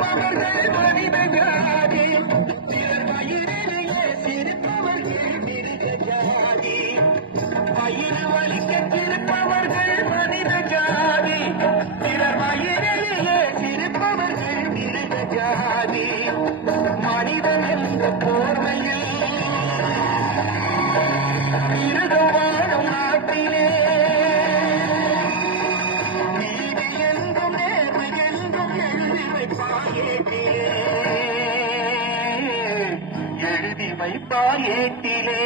சிரிப்பவர்கள் மனித ஜாதி, சிலர் வயிறிலேயே சிரிப்பவர்கள் மிருக ஜாதி. வயிறு வலிக்க சிரிப்பவர்கள் மனித ஜாதி, சிலர் வயிறிலேயே சிரிப்பவர்கள் மிருக ஜாதி. மனிதன் என்ற போர்வையில் மிருகம் வாழும் நாட்டிலே நீதி என்றும் நேர்மை என்றும் எழுதி வைப்பாயேட்டிலே, எழுதி வைப்பாயேட்டிலே.